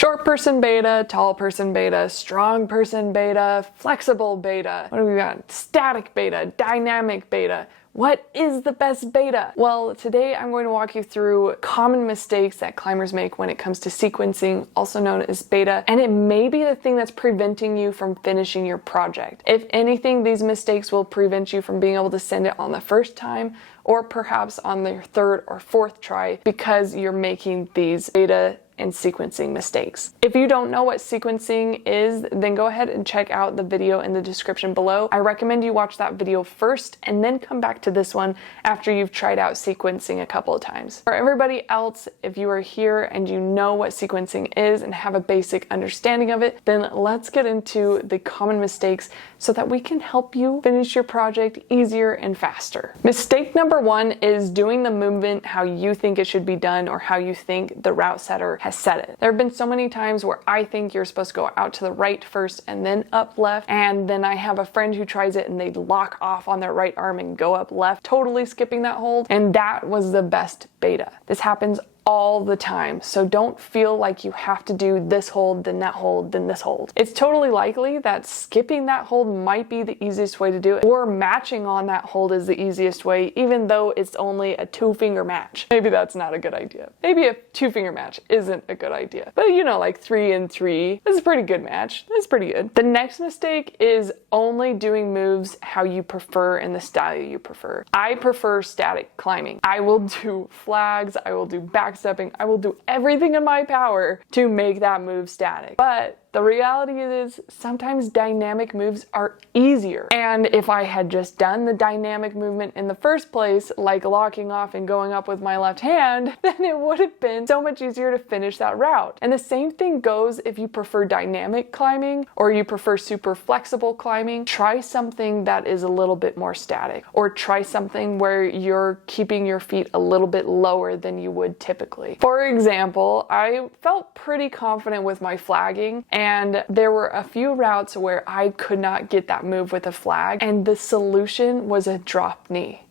Short person beta, tall person beta, strong person beta, flexible beta. What do we got? Static beta, dynamic beta. What is the best beta? Well, today I'm going to walk you through common mistakes that climbers make when it comes to sequencing, also known as beta, and it may be the thing that's preventing you from finishing your project. If anything, these mistakes will prevent you from being able to send it on the first time or perhaps on the third or fourth try because you're making these beta and sequencing mistakes. If you don't know what sequencing is, then go ahead and check out the video in the description below. I recommend you watch that video first and then come back to this one after you've tried out sequencing a couple of times. For everybody else, if you are here and you know what sequencing is and have a basic understanding of it, then let's get into the common mistakes so that we can help you finish your project easier and faster. Mistake number one is doing the movement how you think it should be done or how you think the route setter has set it. There have been so many times where I think you're supposed to go out to the right first and then up left, and then I have a friend who tries it and they lock off on their right arm and go up left, totally skipping that hold, and that was the best beta. This happens all the time, so don't feel like you have to do this hold, then that hold, then this hold. It's totally likely that skipping that hold might be the easiest way to do it, or matching on that hold is the easiest way, even though it's only a 2-finger match. Maybe that's not a good idea. Maybe a 2-finger match isn't a good idea. But you know, like 3 and 3, this is a pretty good match. That's pretty good. The next mistake is only doing moves how you prefer and the style you prefer. I prefer static climbing. I will do flags, I will do backstepping, I will do everything in my power to make that move static. But the reality is sometimes dynamic moves are easier. And if I had just done the dynamic movement in the first place, like locking off and going up with my left hand, then it would have been so much easier to finish that route. And the same thing goes if you prefer dynamic climbing or you prefer super flexible climbing. Try something that is a little bit more static, or try something where you're keeping your feet a little bit lower than you would typically. For example, I felt pretty confident with my flagging, and there were a few routes where I could not get that move with a flag, and the solution was a drop knee.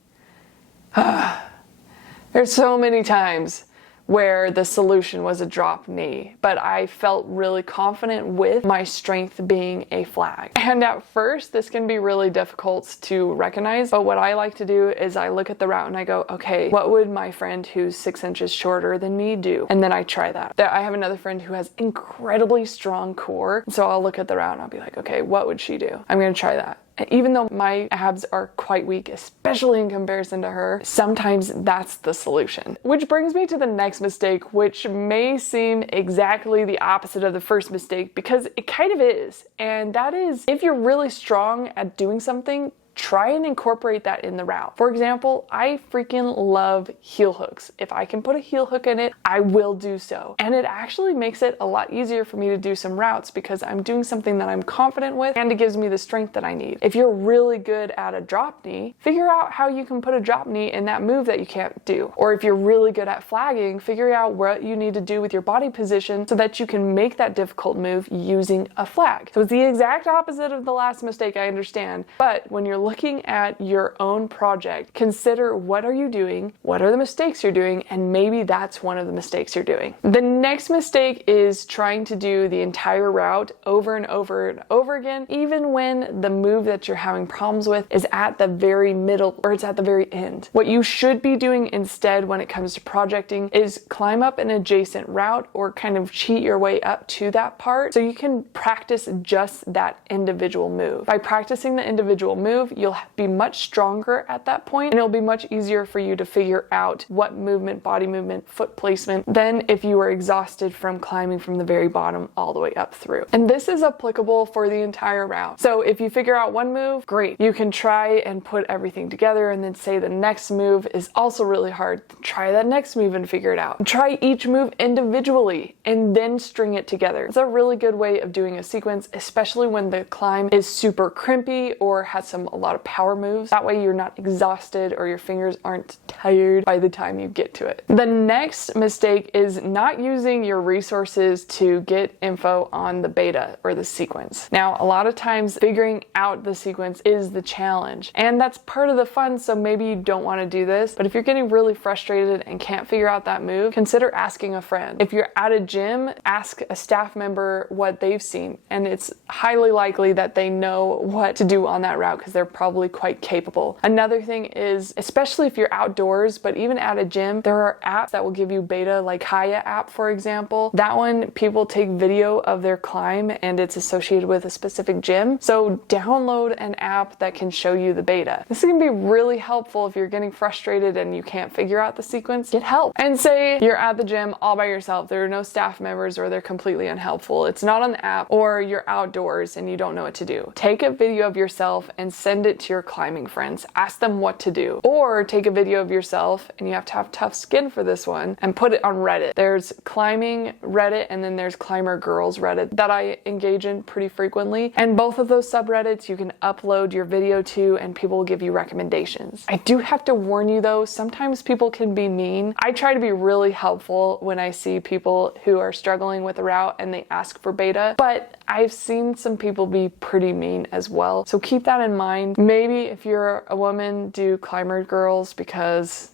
There's so many times where the solution was a drop knee, but I felt really confident with my strength being a flag. And at first, this can be really difficult to recognize, but what I like to do is I look at the route and I go, okay, what would my friend who's 6 inches shorter than me do? And then I try that. I have another friend who has incredibly strong core, so I'll look at the route and I'll be like, okay, what would she do? I'm gonna try that. Even though my abs are quite weak, especially in comparison to her, sometimes that's the solution. Which brings me to the next mistake, which may seem exactly the opposite of the first mistake, because it kind of is. And that is, if you're really strong at doing something, try and incorporate that in the route. For example, I freaking love heel hooks. If I can put a heel hook in it, I will do so. And it actually makes it a lot easier for me to do some routes because I'm doing something that I'm confident with and it gives me the strength that I need. If you're really good at a drop knee, figure out how you can put a drop knee in that move that you can't do. Or if you're really good at flagging, figure out what you need to do with your body position so that you can make that difficult move using a flag. So it's the exact opposite of the last mistake, I understand, but when you're looking at your own project, consider what are you doing, what are the mistakes you're doing, and maybe that's one of the mistakes you're doing. The next mistake is trying to do the entire route over and over and over again, even when the move that you're having problems with is at the very middle or it's at the very end. What you should be doing instead when it comes to projecting is climb up an adjacent route or kind of cheat your way up to that part so you can practice just that individual move. By practicing the individual move, you'll be much stronger at that point, and it'll be much easier for you to figure out what movement, body movement, foot placement than if you were exhausted from climbing from the very bottom all the way up through. And this is applicable for the entire route. So if you figure out one move, great. You can try and put everything together and then say the next move is also really hard. Try that next move and figure it out. Try each move individually and then string it together. It's a really good way of doing a sequence, especially when the climb is super crimpy or has a lot lot of power moves. That way you're not exhausted or your fingers aren't tired by the time you get to it. The next mistake is not using your resources to get info on the beta or the sequence. Now, a lot of times figuring out the sequence is the challenge, and that's part of the fun, so maybe you don't want to do this, but if you're getting really frustrated and can't figure out that move, consider asking a friend. If you're at a gym, ask a staff member what they've seen, and it's highly likely that they know what to do on that route because they're probably quite capable. Another thing is, especially if you're outdoors, but even at a gym, there are apps that will give you beta, like Kaya app, for example. That one, people take video of their climb and it's associated with a specific gym. So download an app that can show you the beta. This is gonna be really helpful if you're getting frustrated and you can't figure out the sequence. Get help. And say you're at the gym all by yourself. There are no staff members or they're completely unhelpful. It's not on the app, or you're outdoors and you don't know what to do. Take a video of yourself and send it to your climbing friends. Ask them what to do. Or take a video of yourself, and you have to have tough skin for this one, and put it on Reddit. There's climbing Reddit and then there's climber girls Reddit that I engage in pretty frequently. And both of those subreddits you can upload your video to and people will give you recommendations. I do have to warn you though, sometimes people can be mean. I try to be really helpful when I see people who are struggling with a route and they ask for beta, but I've seen some people be pretty mean as well. So keep that in mind. Maybe if you're a woman, do climber girls because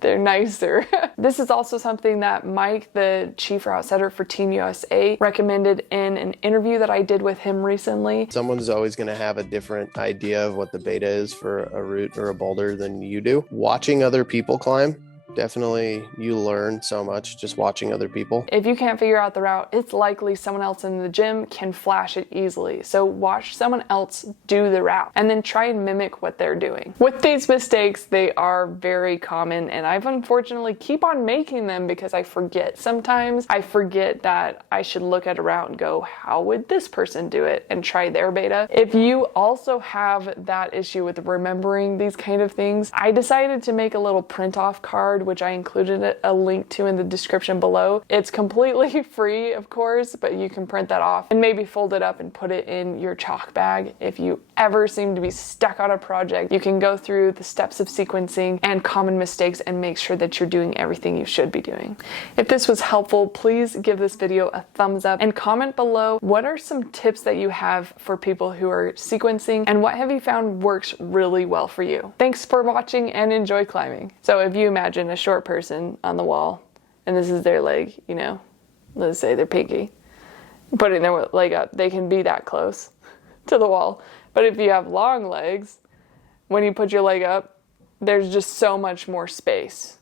they're nicer. This is also something that Mike, the chief route setter for Team USA, recommended in an interview that I did with him recently. Someone's always going to have a different idea of what the beta is for a route or a boulder than you do. Watching other people climb, definitely you learn so much just watching other people. If you can't figure out the route, it's likely someone else in the gym can flash it easily. So watch someone else do the route and then try and mimic what they're doing. With these mistakes, they are very common, and I've unfortunately keep on making them because I forget. Sometimes I forget that I should look at a route and go, how would this person do it, and try their beta. If you also have that issue with remembering these kind of things, I decided to make a little print off card, which I included a link to in the description below. It's completely free, of course, but you can print that off and maybe fold it up and put it in your chalk bag. If you ever seem to be stuck on a project, you can go through the steps of sequencing and common mistakes and make sure that you're doing everything you should be doing. If this was helpful, please give this video a thumbs up and comment below what are some tips that you have for people who are sequencing and what have you found works really well for you. Thanks for watching and enjoy climbing. So if you imagine a short person on the wall and this is their leg, you know, let's say their pinky, putting their leg up, they can be that close to the wall. But if you have long legs, when you put your leg up, there's just so much more space.